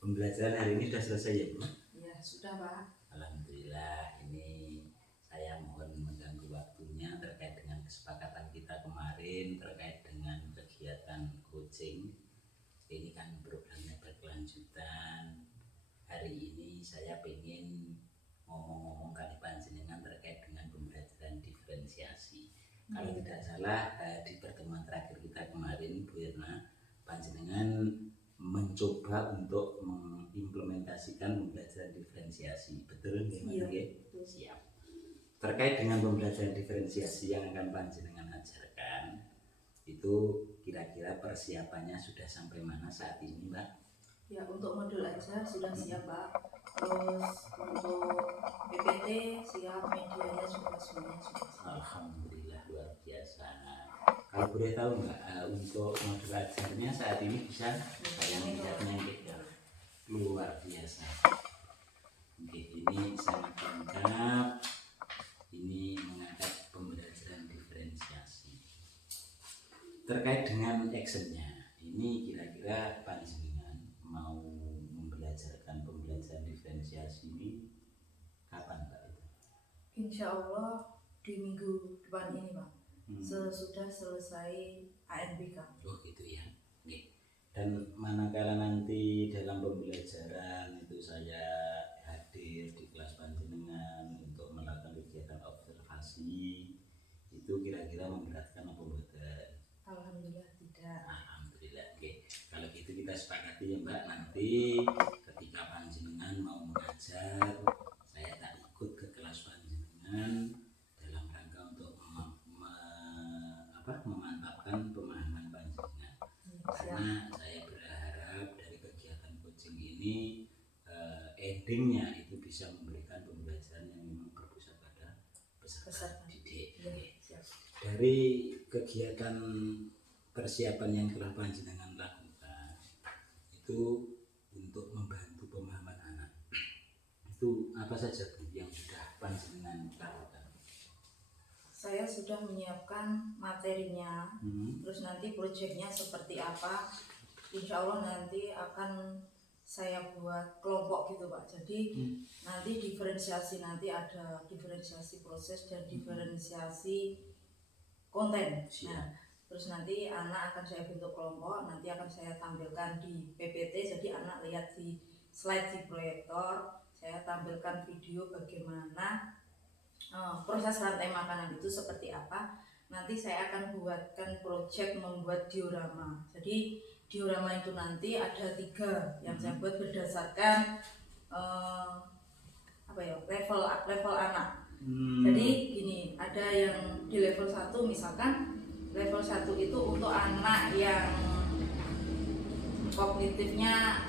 Pembelajaran hari ini sudah selesai ya Bu? Ya, sudah Pak. Alhamdulillah, ini saya mohon mengganggu waktunya terkait dengan kesepakatan kita kemarin terkait dengan kegiatan coaching. Ini kan programnya berkelanjutan. Hari ini saya ingin ngomong-ngomong kali panjenengan terkait dengan pembelajaran diferensiasi. Kalau tidak salah di pertemuan terakhir kita kemarin Bu Irna, panjenengan mencoba untuk mengimplementasikan pembelajaran diferensiasi, betul nggih? Iya. Siap. Terkait dengan pembelajaran diferensiasi yang akan panjenengan ajarkan, itu kira-kira persiapannya sudah sampai mana saat ini, Mbak? Ya, untuk modul ajar sudah siap Pak. Terus untuk PPT siap, medianya juga semuanya sudah siap. Alhamdulillah, luar biasa. Kalau boleh tahu nggak untuk modul ajarnya saat ini bisa saya lihatnya gitu. Luar biasa. Oke, ini sangat lengkap. Ini mengangkat pembelajaran diferensiasi. Terkait dengan actionnya, ini kira-kira panjenengan mau membelajarkan pembelajaran diferensiasi ini kapan Pak itu? Insya Allah di minggu depan ini Pak. Sesudah selesai ANBK. Oh gitu ya. Oke. Dan manakala nanti dalam pembelajaran itu saya hadir di kelas panjenengan untuk melakukan kegiatan observasi, itu kira-kira memberatkan apa enggak? Alhamdulillah tidak. Alhamdulillah. Oke. Kalau gitu kita sepakati ya Mbak, nanti ketika panjenengan mau mengajar, saya tak ikut ke kelas panjenengan dalam rangka untuk memantapkan pemahaman panjenengan. Karena saya berharap dari kegiatan coaching ini endingnya itu bisa memberikan pembelajaran yang memang berpusat pada peserta didik. Ya, dari kegiatan persiapan yang telah panjenengan lakukan itu untuk membantu pemahaman anak, itu apa saja Bu yang sudah panjenengan lakukan? Saya sudah menyiapkan materinya, terus nanti proyeknya seperti apa. Insya Allah nanti akan saya buat kelompok gitu Pak. Jadi nanti diferensiasi, nanti ada diferensiasi proses dan diferensiasi konten. Nah, terus nanti anak akan saya bentuk kelompok, nanti akan saya tampilkan di PPT. Jadi anak lihat di slide di proyektor, saya tampilkan video bagaimana proses rantai makanan itu seperti apa. Nanti saya akan buatkan proyek membuat diorama. Jadi diorama itu nanti ada 3 yang saya buat berdasarkan level anak. Jadi gini, ada yang di level 1, misalkan level 1 itu untuk anak yang kognitifnya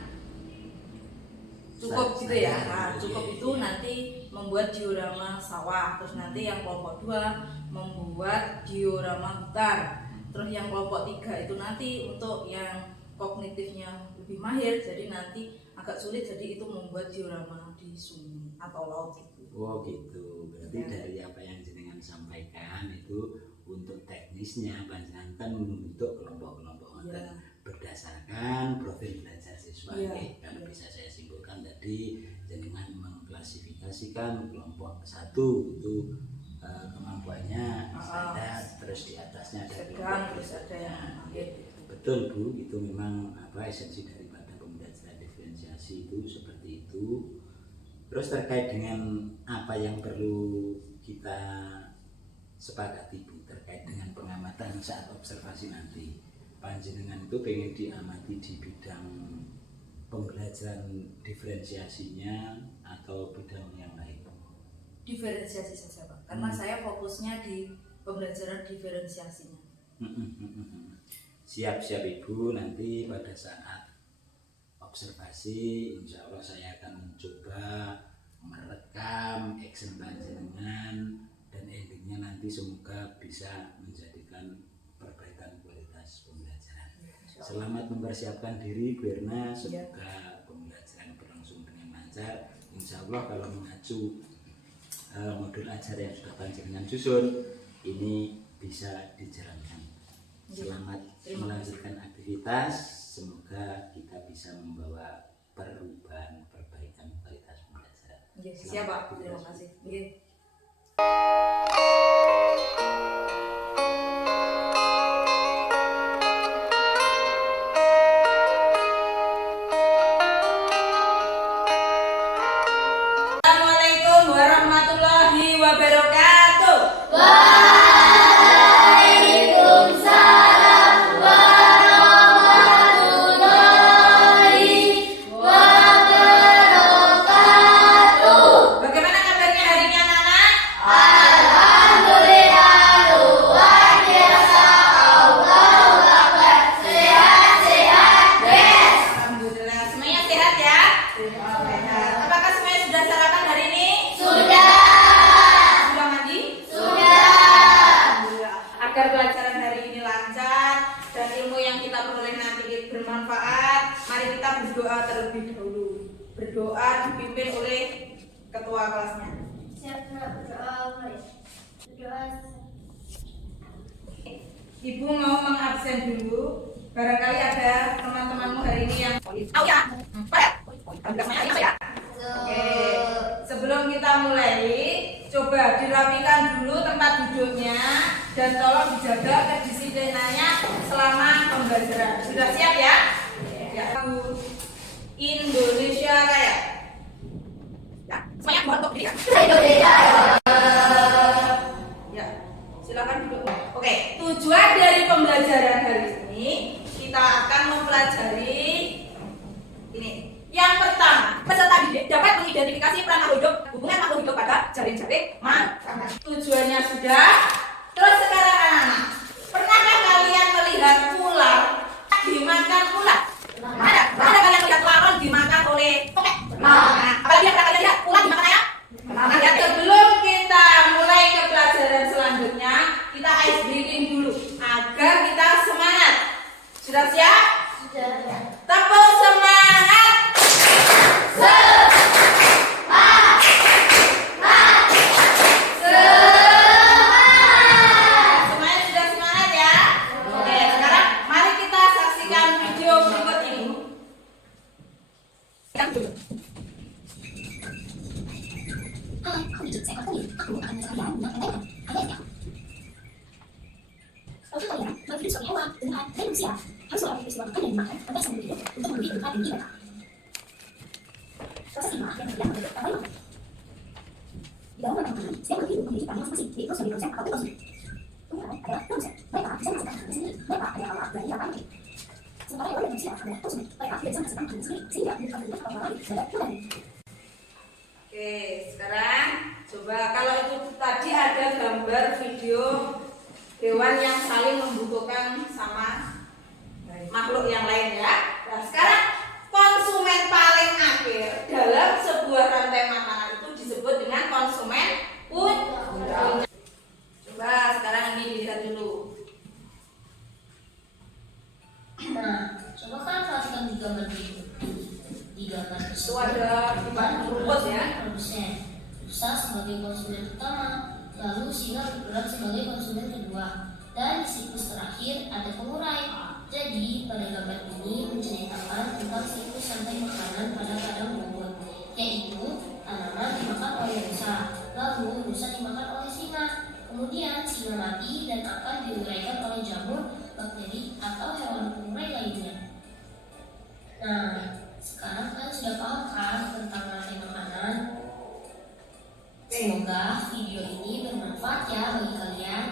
cukup gitu ya. Nah, cukup itu nanti membuat diorama sawah. Terus nanti yang kelompok 2 membuat diorama hutan. Terus yang kelompok 3 itu nanti untuk yang kognitifnya lebih mahir, jadi nanti agak sulit, jadi itu membuat diorama di sungai atau laut gitu. Oh gitu. Berarti ya, dari apa yang jenengan sampaikan itu untuk teknisnya panjenengan kan membentuk kelompok-kelompok ya, berdasarkan profil belajar siswa. Ya, kalau bisa saya simpulkan tadi jenengan mengklasifikasikan kelompok 1 itu kemampuannya standar, terus di atasnya ada kelompok terus ada yang betul Bu, itu memang esensi daripada pembelajaran diferensiasi itu seperti itu. Terus terkait dengan apa yang perlu kita sepakati Bu terkait dengan pengamatan saat observasi nanti, panjenengan itu pengen diamati di bidang pembelajaran diferensiasinya atau bidang yang lain? Diferensiasi saja Pak, karena saya fokusnya di pembelajaran diferensiasinya. Siap-siap Ibu, nanti pada saat observasi insya Allah saya akan mencoba merekam action panjenengan dan endingnya nanti semoga bisa menjadikan perbaikan kualitas pembelajaran. Selamat mempersiapkan diri Bu Irna, semoga pembelajaran berlangsung dengan lancar. Insya Allah kalau mengacu modul ajar yang sudah panjenengan susun ini bisa dijalankan. Selamat melanjutkan aktivitas, semoga kita bisa membawa perubahan perbaikan kualitas pembelajaran. Siap Pak, terima kasih. Assalamualaikum warahmatullahi wabarakatuh. Waalaikumsalam warahmatullahi wabarakatuh. Bagaimana kabarnya hari ini anak-anak? Alhamdulillah luar biasa. Allahu Akbar. Sehat-sehat, guys. Alhamdulillah semuanya sehat ya. Sehat. Apakah semuanya sudah sarapan hari ini? Sudah. Sudah mandi? Sudah. Alhamdulillah. Agar pelajaran hari ini lancar dan ilmu yang kita peroleh nanti bermanfaat, mari kita berdoa terlebih dahulu. Berdoa dipimpin oleh ketua kelasnya. Siap nak berdoa mulai. Berdoa. Ibu mau mengabsen dulu. Barangkali ada teman-temanmu hari ini yang ya. Oke. Sebelum kita mulai, coba dirapikan dulu tempat duduknya dan tolong dijaga kedisiplinannya selama pembelajaran. Sudah siap ya? Ya. Indonesia Raya. Ya, semuanya mohon untuk diri. Ya, silakan duduk. Oke, tujuan dari pembelajaran hari ini kita akan mempelajari ini. Yang pertama, peserta didik dapat mengidentifikasi peran makhluk hidup, hubungan makhluk hidup pada jaring-jaring makanan. Tujuannya sudah. Terus sekarang anak-anak, pernahkah kalian melihat ular dimakan ular? Ada kalian melihat laron dimakan oleh tokek? Nah, apalagi yang pernah kalian lihat ular dimakan ayam? Nah, ya, sebelum kita mulai ke pelajaran selanjutnya, kita ice breathing dulu agar kita semangat. Sudah siap? Sudah. Tepuk semangat. Semuanya sudah semangat ya? Oke, sekarang mari kita saksikan video berikut ini. Không được sẽ có tác dụng của một phần thời gian mà cái này hay là ở cái thời gian mà khi soạn qua từ hai đến năm hãy soạn cái soạn cái này mà cái xong rồi chúng ta muốn biết được hai điểm như vậy có sẽ mà cái này là một cái đấy đó là một cái sẽ có cái gì bạn nó gì thì có sự điều chỉnh có cái gì đúng rồi cái đó sẽ mấy bạn sẽ làm mấy bạn để họ lại là bạn sau đó là mình sẽ làm tốt mấy bạn thì sẽ làm thành sẽ làm như vậy đó là Oke, sekarang coba kalau itu tadi ada gambar video hewan yang saling membutuhkan sama makhluk yang lain ya. Nah, sekarang konsumen paling akhir dalam sebuah rantai makanan itu disebut dengan konsumen puncak. Coba sekarang ini dilihat dulu. Nah, coba kan perhatikan di gambar berikut. Di gambar Itu ada dibantu rumput ya. Produsen, rusa sebagai konsumen utama, lalu singa berperan sebagai konsumen kedua, dan di siklus terakhir ada pengurai. Jadi pada gambar ini menceritakan tentang siklus rantai makanan pada padang rumput, yaitu tanaman dimakan oleh rusa, lalu rusa dimakan oleh singa. Kemudian singa mati dan akan diuraikan oleh jamur, bakteri, atau hewan pengurai lainnya. Nah, sekarang kalian sudah paham kan tentang rantai makanan? Semoga video ini bermanfaat ya bagi kalian.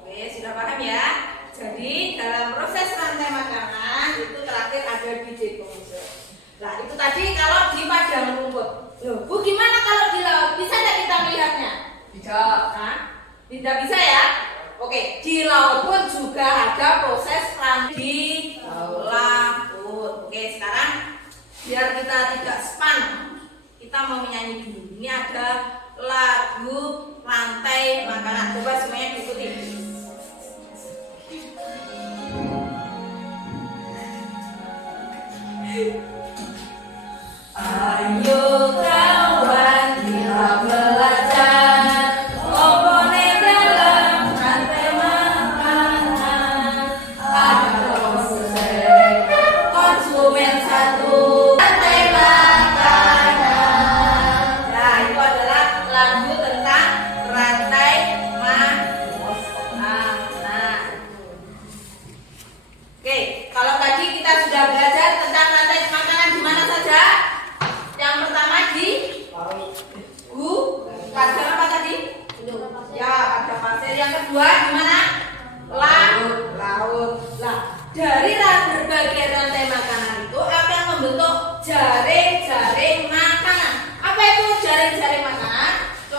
Oke, sudah paham ya? Jadi dalam proses rantai makanan itu terakhir ada di dekomposisi. Nah, itu tadi kalau di padang rumput. Loh, Bu, gimana kalau di laut? Bisa tidak kita melihatnya? Tidak. Nah, tidak bisa ya? Oke, di laut pun juga ada proses rantai di laut. Oke, sekarang biar kita tidak spam, kita mau menyanyi dulu. Ini ada lagu rantai makanan. Coba semuanya diikuti. Ayo kawan kita belajar komponen dalam rantai makanan. Ada proses konsumen satu rantai makanan.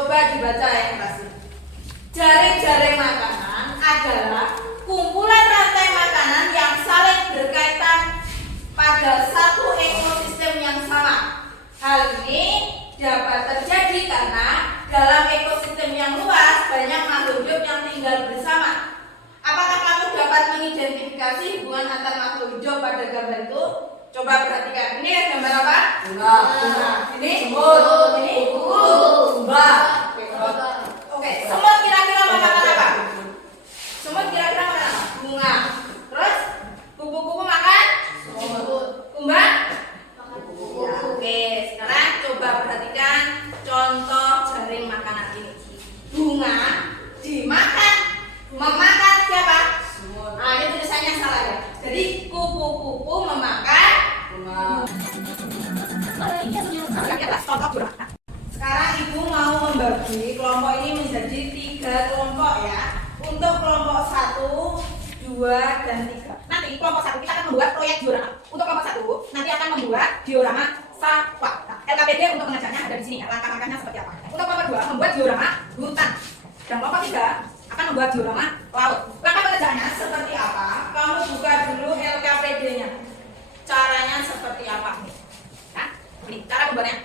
Coba dibaca yang pasti. Jaring-jaring makanan adalah kumpulan rantai makanan yang saling berkaitan pada satu ekosistem yang sama. Hal ini dapat terjadi karena dalam ekosistem yang luas banyak makhluk hidup yang tinggal bersama. Apakah kamu dapat mengidentifikasi hubungan antar makhluk hidup pada gambar itu? Coba perhatikan. Ini gambar apa? Bunga. Ini semut. Ini bunga. Oke. Semut kira-kira memakan apa? Semut kira-kira makan apa? Bunga. Terus kupu-kupu makan? Semut. Kumbang? Oke. Sekarang coba perhatikan contoh jaring makanan ini. Bunga dimakan. Memakan siapa? Semut. Nah, ini tulisannya salah ya. Jadi kupu-kupu memakan bunga. Sekarang ibu mau membagi kelompok ini menjadi 3 kelompok ya. Untuk kelompok 1, 2, dan 3. Nanti kelompok 1 kita akan membuat proyek diorama. Untuk kelompok 1 nanti akan membuat diorama satwa. Nah, LKPD untuk mengajarnya ada di sini ya. Langkah-langkahnya seperti apa. Untuk kelompok 2 membuat diorama hutan. Dan kelompok 3 akan membuat diorama laut. Langkah pengerjaannya seperti apa? Kamu buka dulu LKPD-nya. Caranya seperti apa nih? Nah, ini cara membuatnya.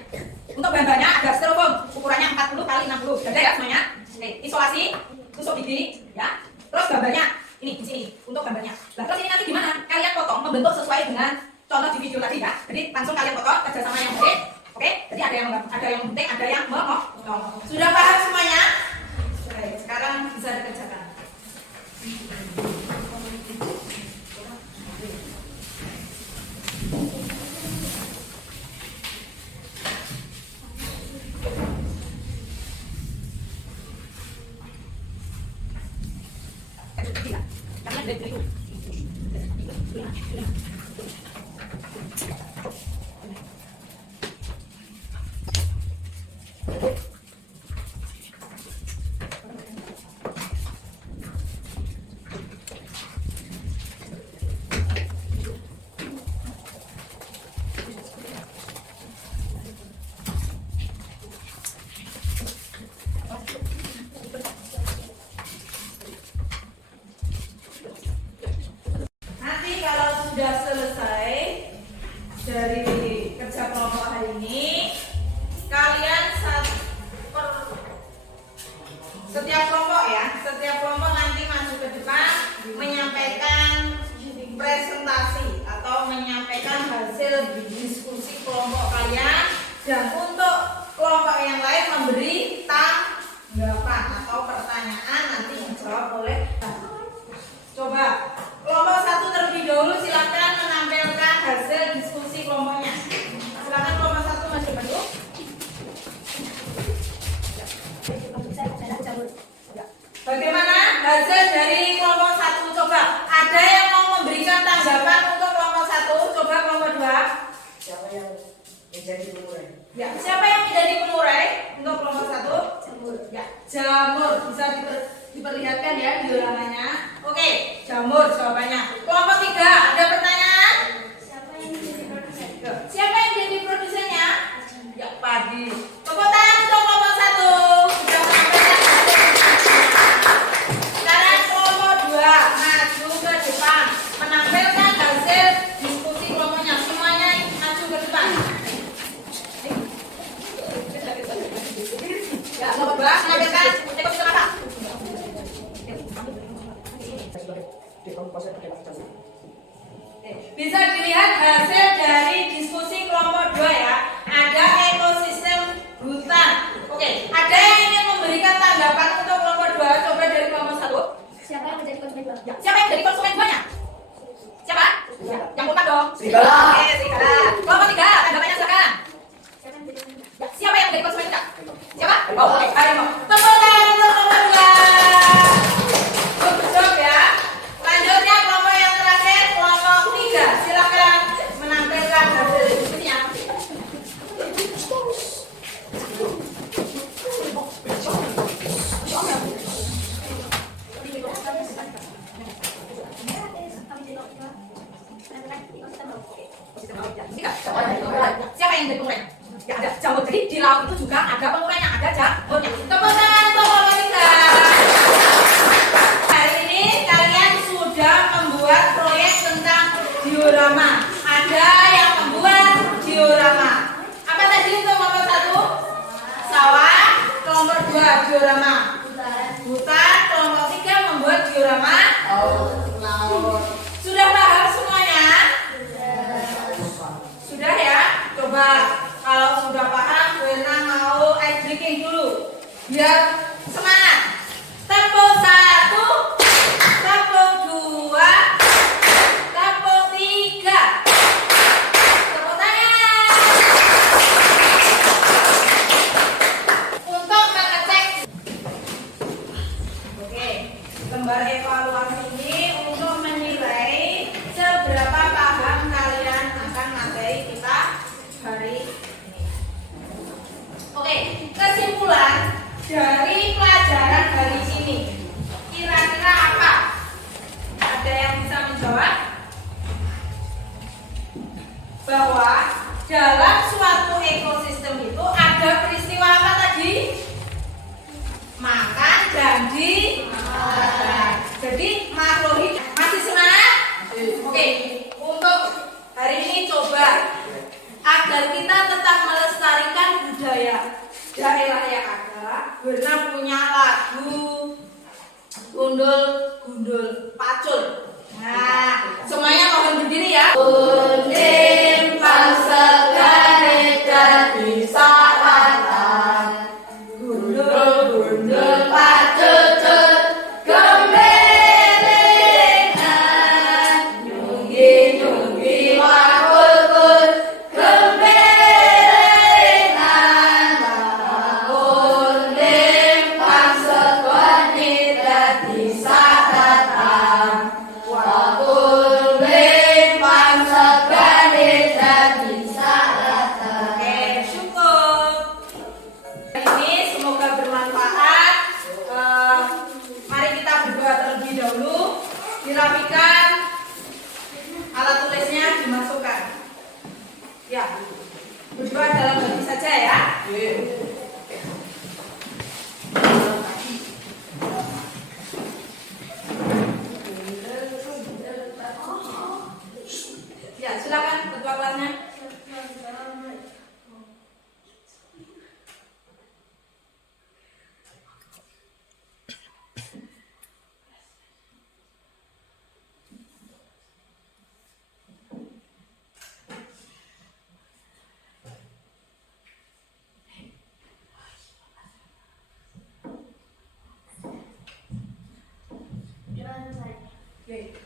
Untuk bahan-bahannya ada styrofoam, ukurannya 40 x 60. Ada ya semuanya? Oke, isolasi, tusuk gigi, ya. Terus gambarnya ini di sini untuk gambarnya. Nah, terus ini nanti gimana? Kalian potong membentuk sesuai dengan contoh di video tadi ya. Jadi langsung kalian potong kerjasama yang baik. Oke, jadi ada yang gunting, ada yang memotong. Sudah paham semuanya? Baik, sekarang bisa dikerjakan. Sudah selesai dari kerja kelompok hari ini, kalian setiap kelompok nanti masuk ke depan menyampaikan presentasi atau menyampaikan hasil diskusi kelompok kalian, dan untuk kelompok yang lain memberi tanggapan atau pertanyaan nanti dijawab oleh. Coba kelompok 1 terlebih dahulu silakan menampilkan hasil diskusi kelompoknya. Silakan kelompok 1 maju dulu. Bagaimana hasil dari kelompok 1? Coba ada yang mau memberikan tanggapan untuk kelompok 1? Coba kelompok 2. Siapa yang menjadi pemurai? Ya, siapa yang menjadi pemurai untuk kelompok 1? Jamur. Ya, jamur. Bisa diperlihatkan ya dioramanya. Oke, jamur jawabannya. Kelompok 3, ada pertanyaan? Siapa yang menjadi produsen? Siapa yang jadi produsennya? Ya, padi. Tepuk tangan untuk kelompok 1. Sudah sampaikan. Sekarang kelompok 2 maju ke depan menampilkan hasil diskusi kelompoknya. Semuanya maju ke depan. Ya, kelompok 2 menampilkan diskusi apa? Bisa dilihat hasil dari diskusi kelompok 2 ya. Ada ekosistem hutan. Oke, ada yang ingin memberikan tanggapan untuk kelompok 2? Coba dari kelompok 1. Siapa yang menjadi konsumen 2? Ya, siapa yang jadi konsumen 2-nya? Siapa? Ya, yang kompak dong. Serigala. Oke, serigala. Kelompok 3, tanggapannya silakan. Siapa yang menjadi konsumen 2? Ya, siapa yang menjadi konsumen 3? Siapa? Oh, oke, harimau. Tepuk tangan untuk kelompok 2. Good job ya. Lanjutnya kelompok yang terakhir, kelompok 3. Silakan menampilkan hasil diskusinya. Siapa yang jadi pengurainya? Ya, ada jamur. Jadi di laut itu juga ada pengurainya, ada jamurnya. diorama. Ada yang membuat diorama. Apa tadi untuk kelompok 1? Sawah. Kelompok 2 diorama. Hutan. Kelompok 3 membuat diorama. Laut. Sudah paham semuanya? Sudah ya? Coba kalau sudah paham, Buena mau ice breaking dulu. Biar semangat. Tepuk 1, tepuk 2, tepuk 3. Tepuk tangan. Untuk mengecek. Oke, lembar evaluasi ini untuk menilai seberapa paham kalian akan materi kita hari ini. Oke, kesimpulan dari pelajaran hari ini kira-kira apa? Ada yang bisa menjawab? Bahwa dalam suatu ekosistem itu ada peristiwa apa tadi? Makan dan dimakan. Jadi makhluk hidup masih semangat? Oke, untuk hari ini coba agar kita tetap melestarikan budaya daerah yang ada. Buena punya lagu gundul pacul. Nah, semuanya mohon berdiri ya. Unding pasegane dadi saratan. Gundul pacul gembelengan. Nyunggi wakul gembelengan. Unding pasegane dadi saratan. Unding pasegane dadi saratan. Oke, syukur. Ini semoga bermanfaat. Mari kita berdoa terlebih dahulu. Dirapikan, alat tulisnya dimasukkan. Ya, berdoa dalam hati saja ya. Ya, silakan ketua kelasnya. Oke.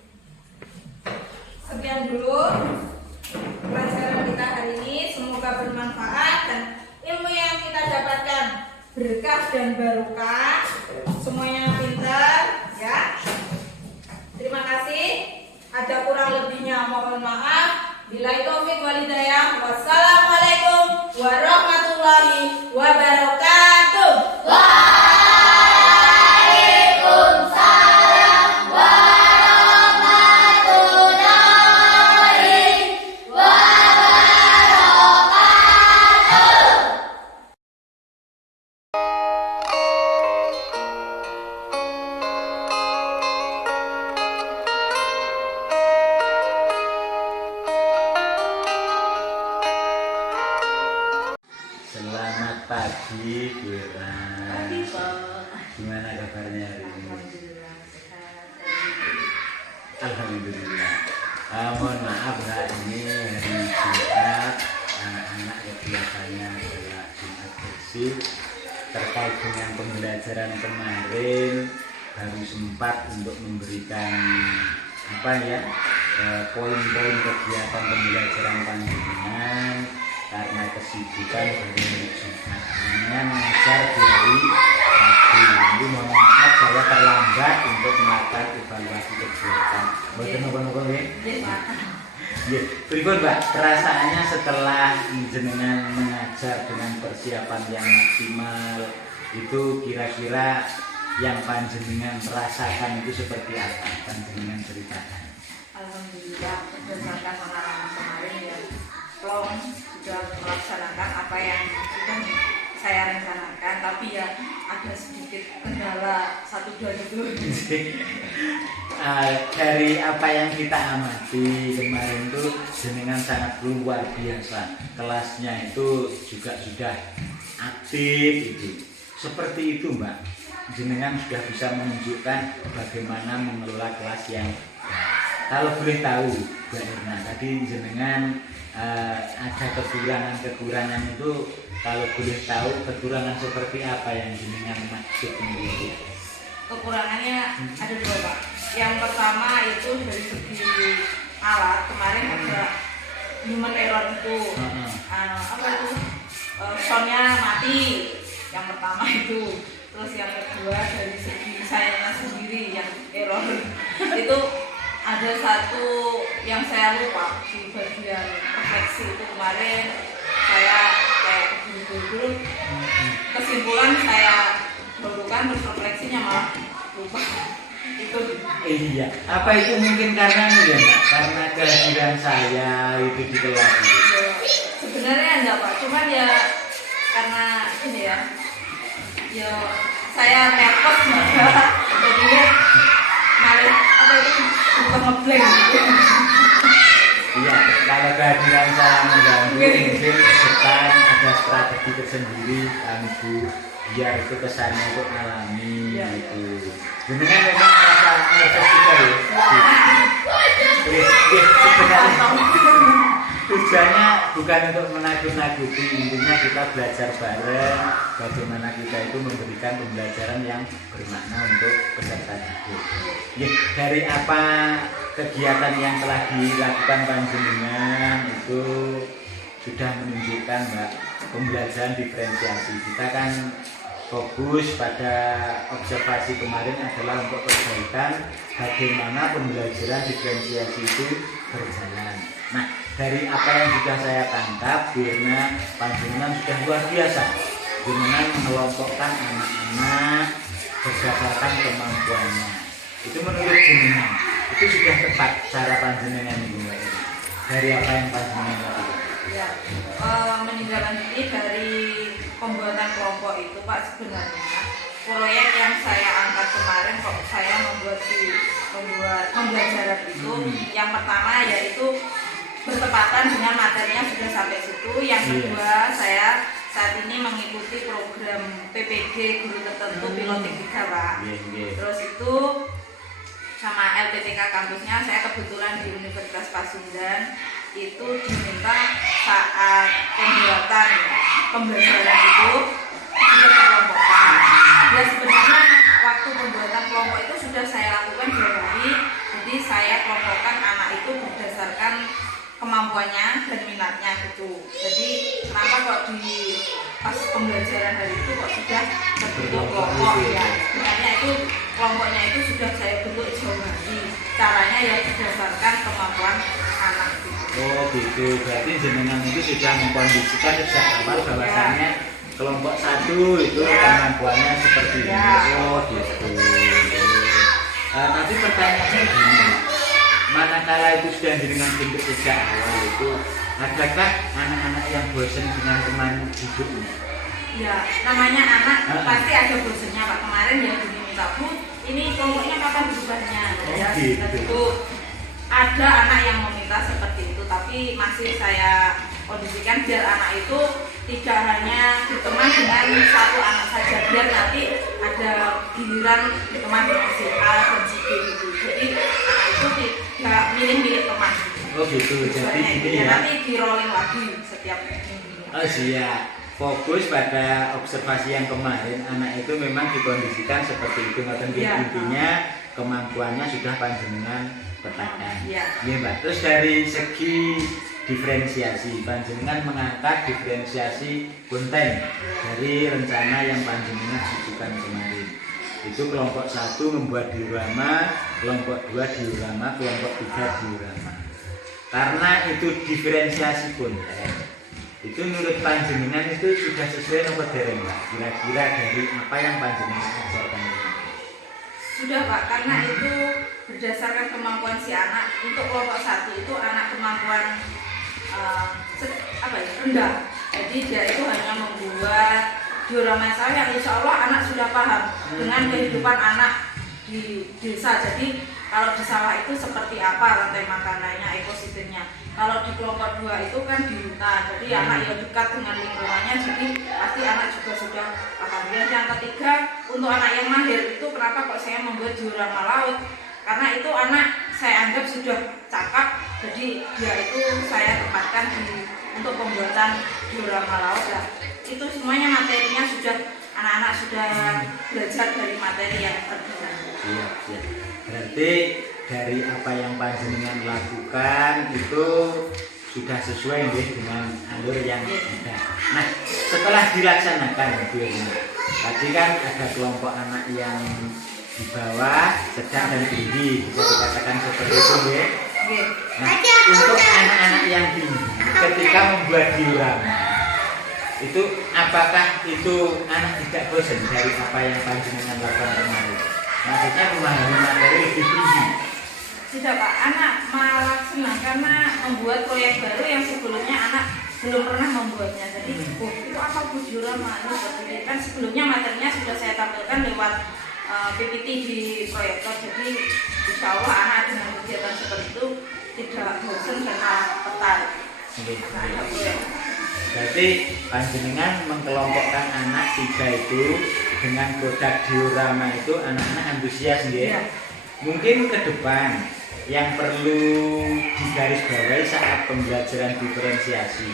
Sekian dulu pelajaran kita hari ini. Semoga bermanfaat dan ilmu yang kita dapatkan berkah dan barokah. Semuanya pintar ya. Terima kasih. Ada kurang lebihnya mohon maaf. Billahi taufik wal hidayah. Wassalamualaikum warahmatullahi wabarakatuh. Selamat pagi, Buena. Pagi, Pak. Gimana kabarnya hari ini? Alhamdulillah sehat. Alhamdulillah. Mohon maaf Kak, ini hari Jumat, anak-anak yang biasanya adalah Jumat bersih. Terkait dengan pembelajaran kemarin, baru sempat untuk memberikan poin-poin kegiatan pembelajaran panjenengan karena kesibukan dari hari Jumat dengan mengajar di hari Sabtu. Jadi mohon maaf saya terlambat untuk melakukan evaluasi kegiatan. Betul ya? Ya, berikut Mbak, perasaannya setelah jenengan mengajar dengan persiapan yang maksimal itu kira-kira yang panjenengan rasakan itu seperti apa? Panjenengan ceritakan. Alhamdulillah berdasarkan pengalaman kemarin ya, Plong sudah melaksanakan apa yang sudah saya rencanakan, tapi ya ada sedikit kendala 1-2 gitu. dari apa yang kita amati kemarin itu jenengan sangat luar biasa, kelasnya itu juga sudah aktif itu. Seperti itu Mbak, jenengan sudah bisa menunjukkan bagaimana mengelola kelas yang kalau boleh tahu Mbak Erna, tadi jenengan ada kekurangan itu, kalau boleh tahu kekurangan seperti apa yang jenengan maksud ini? Kekurangannya ada dua Pak. Yang pertama itu dari segi alat, kemarin ada human error itu, apa itu, soundnya mati. Yang pertama itu. Terus yang kedua dari segi sayanya sendiri yang error itu ada satu yang saya lupa di bagian refleksi itu kemarin saya kayak buru-buru, kesimpulan saya dulukan terus refleksinya malah lupa. Itu iya, apa itu mungkin karena ini ya Mbak? Karena kehadiran saya itu di kelas itu. Sebenarnya enggak Pak, cuman ya karena ini ya saya nervous jadinya malah apa itu bukan ngeblank gitu. Iya, kalau kehadiran saya mengganggu mungkin ke depan ada strategi tersendiri Bu, biar itu kesannya untuk alami gitu. Jenengan memang merasa nervous juga ya? Sebenarnya tujuannya bukan untuk menakut-nakuti, intinya kita belajar bareng bagaimana kita itu memberikan pembelajaran yang bermakna untuk peserta didik. Ya, dari apa kegiatan yang telah dilakukan panjenengan itu sudah menunjukkan Mbak pembelajaran diferensiasi. Kita kan fokus pada observasi kemarin adalah untuk perbaikan bagaimana pembelajaran diferensiasi itu berjalan. Nah, dari apa yang sudah saya tangkap, karena panjenengan sudah luar biasa dengan mengelompokkan anak-anak berdasarkan kemampuannya. Itu menurut jenengan, itu sudah tepat cara panjenengan itu Mbak. Dari apa yang panjenengan lakukan? Ya, menindaklanjuti dari pembuatan kelompok itu Pak, sebenarnya proyek yang saya angkat kemarin kok saya membuat pembelajaran itu yang pertama yaitu bertepatan dengan materinya sudah sampai situ. Yang kedua saya saat ini mengikuti program PPG guru tertentu piloting 3 Pak. Terus itu sama LPTK kampusnya saya kebetulan di Universitas Pasundan itu diminta saat pembuatan pembelajaran itu sudah dikelompokkan. Ya sebenarnya waktu pembuatan kelompok itu sudah saya lakukan 2 hari. Jadi saya kelompokkan anak itu berdasarkan kemampuannya dan minatnya gitu. Jadi kenapa kok di pas pembelajaran hari itu kok sudah terbentuk kelompok ya? Sebenarnya itu kelompoknya itu sudah saya bentuk jauh hari. Caranya ya berdasarkan kemampuan anak gitu. Oh gitu, berarti jenengan itu sudah mengkondisikan sejak awal bahwasannya kelompok 1 itu kemampuannya seperti ini. Oh gitu. Tapi pertanyaannya gini, manakala itu sudah jenengan bentuk sejak awal itu, adakah anak-anak yang bosan dengan teman hidupnya? Ya, namanya anak pasti ada bosannya Pak. Kemarin ya diminta Bu, ini kelompoknya kapan berubahnya? Ya, gitu. Ada anak yang meminta seperti itu, tapi masih saya kondisikan biar anak itu tidak hanya berteman dengan satu anak saja, biar nanti ada giliran berteman dengan si A dan si B gitu. Jadi anak itu tidak milih-milih teman. Oh gitu, jadi gini ya. Nanti di rolling lagi setiap minggu. Oh iya, fokus pada observasi yang kemarin, anak itu memang dikondisikan seperti itu. Intinya kemampuannya sudah panjenengan petakan. Iya Mbak. Terus dari segi diferensiasi, panjenengan mengangkat diferensiasi konten dari rencana yang panjenengan susukan kemarin. Itu kelompok 1 membuat diorama, kelompok 2 diorama, kelompok 3 diorama. Karena itu diferensiasi konten, itu menurut panjenengan itu sudah sesuai nomor dereng Mbak? Kira-kira dari apa yang panjenengan ajarkan ini? Sudah Pak, karena itu berdasarkan kemampuan si anak. Untuk kelompok 1 itu anak kemampuan rendah. Jadi dia itu hanya membuat diorama saya yang insya Allah anak sudah paham dengan kehidupan anak di desa. Jadi kalau di sawah itu seperti apa rantai makanannya, ekosistemnya. Kalau di kelompok 2 itu kan di hutan, jadi anak yang dekat dengan lingkungannya, jadi pasti anak juga sudah paham. Dan yang ketiga, untuk anak yang mahir itu kenapa kok saya membuat diorama laut, karena itu anak saya anggap sudah cakap, jadi dia itu saya tempatkan untuk pembuatan diorama laut lah. Itu semuanya materinya sudah, anak-anak sudah belajar dari materi yang terbuka. Iya. Berarti dari apa yang panjenengan lakukan itu sudah sesuai dengan alur yang ada. Nah, setelah dilaksanakan Bu Erna, tadi kan ada kelompok anak yang di bawah, sedang dan tinggi, bisa dikatakan seperti itu ya. Nah, untuk anak-anak yang tinggi, ketika membuat diorama, itu apakah itu anak tidak bosan dari apa yang panjenengan lakukan kemarin? Maksudnya memahami materi lebih tinggi. Tidak Pak, anak malah senang karena membuat proyek baru yang sebelumnya anak belum pernah membuatnya. Jadi, itu apa Bu diorama? Ini kan sebelumnya materinya sudah saya tampilkan lewat PPT di proyektor. Jadi insya Allah anak dengan kegiatan seperti itu tidak bosan dan malah tertarik. Berarti panjenengan mengkelompokkan anak 3 itu dengan produk diorama itu anak-anak antusias ya. Mungkin ke depan yang perlu digarisbawahi saat pembelajaran diferensiasi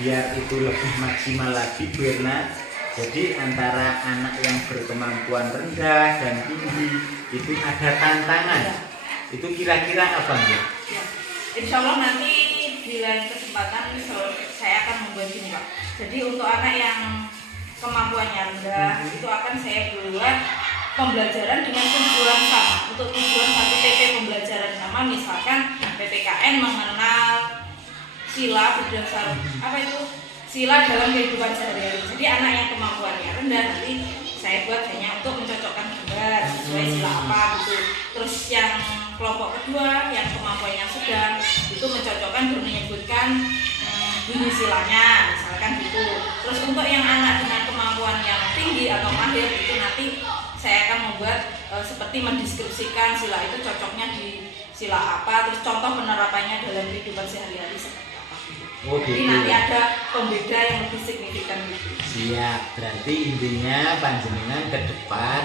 biar itu lebih maksimal lagi Bu Erna. Jadi antara anak yang berkemampuan rendah dan tinggi itu ada tantangan. Itu kira-kira apa ya? Insya Allah nanti di lain kesempatan saya akan membuat ini Pak. Jadi untuk anak yang kemampuannya rendah itu akan saya buat pembelajaran dengan tujuan sama. Untuk tujuan satu PP pembelajaran sama, misalkan PPKN mengenal sila berdasar apa itu? Sila dalam kehidupan sehari-hari. Jadi anak yang kemampuannya rendah nanti saya buat hanya untuk mencocokkan gambar sesuai sila apa gitu. Terus yang kelompok kedua yang kemampuannya sedang itu mencocokkan dan menyebutkan bunyi silanya misalkan gitu. Terus untuk yang anak dengan kemampuan yang tinggi atau mahir itu nanti saya akan membuat seperti mendeskripsikan sila itu cocoknya di sila apa, terus contoh penerapannya dalam kehidupan sehari-hari seperti apa. Oh, gitu. Jadi nanti ada pembeda yang lebih signifikan gitu. Siap, berarti intinya panjenengan ke depan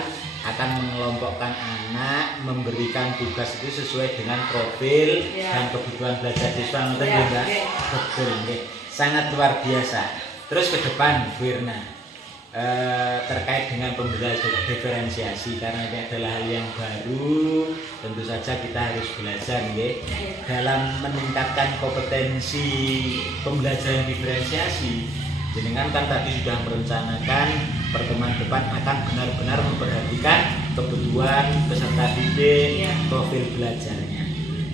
akan mengelompokkan anak, memberikan tugas itu sesuai dengan profil dan kebutuhan belajar siswa. Betul, sangat luar biasa. Terus ke depan Bu Erna, terkait dengan pembelajaran diferensiasi, karena ini adalah hal yang baru, tentu saja kita harus belajar dalam meningkatkan kompetensi pembelajaran diferensiasi. Jenengan kan tadi sudah merencanakan pertemuan depan akan benar-benar memperhatikan kebutuhan peserta didik, profil belajarnya.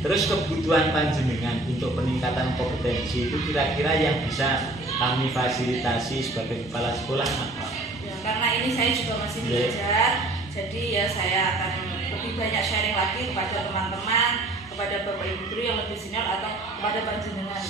Terus kebutuhan panjenengan untuk peningkatan kompetensi itu kira-kira yang bisa kami fasilitasi sebagai kepala sekolah apa? Ya, karena ini saya juga masih belajar, jadi ya saya akan lebih banyak sharing lagi kepada teman-teman, kepada Bapak Ibu guru yang lebih senior atau kepada panjenengan.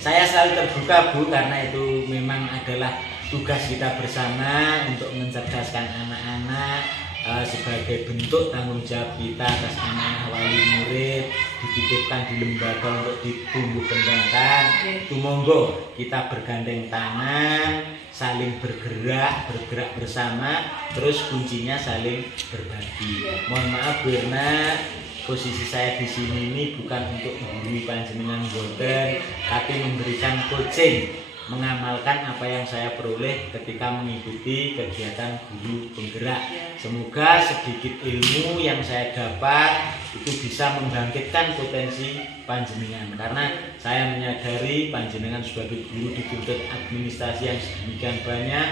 Saya selalu terbuka Bu, karena itu memang adalah tugas kita bersama untuk mencerdaskan anak-anak sebagai bentuk tanggung jawab kita atas anak wali murid dititipkan di lembaga untuk ditumbuh kembangkan. Itu monggo kita bergandeng tangan, saling bergerak bersama, terus kuncinya saling berbagi. Mohon maaf Bu Erna, posisi saya di sini ini bukan untuk menggurui panjenengan boten, tapi memberikan coaching, mengamalkan apa yang saya peroleh ketika mengikuti kegiatan guru penggerak. Semoga sedikit ilmu yang saya dapat itu bisa membangkitkan potensi panjenengan, karena saya menyadari panjenengan sebagai guru dituntut administrasi yang sedemikian banyak,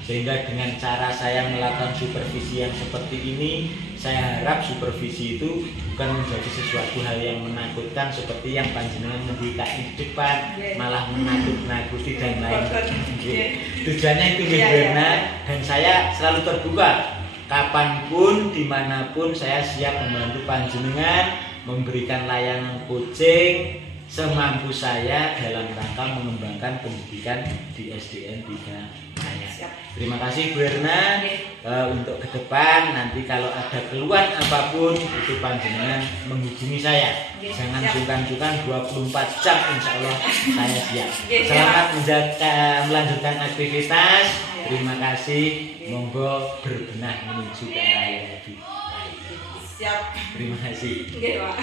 sehingga dengan cara saya melakukan supervisi yang seperti ini, saya harap supervisi itu bukan menjadi sesuatu hal yang menakutkan seperti yang panjenengan membuka di depan, malah menakut-nakuti dan lain-lain. Tujuannya itu benar, dan saya selalu terbuka kapanpun, dimanapun saya siap membantu panjenengan, memberikan layanan coaching semampu saya dalam rangka mengembangkan pendidikan di SDN 3 Ayat. Terima kasih Bu Erna. Untuk ke depan nanti kalau ada keluhan apapun itu panjenengan menghubungi saya. Jangan sungkan-sungkan 24 jam, insya Allah saya siap. Selamat melanjutkan aktivitas. Terima kasih. Monggo berbenah menuju ke arah yang lebih baik. Siap. Terima kasih. Oke, Pak.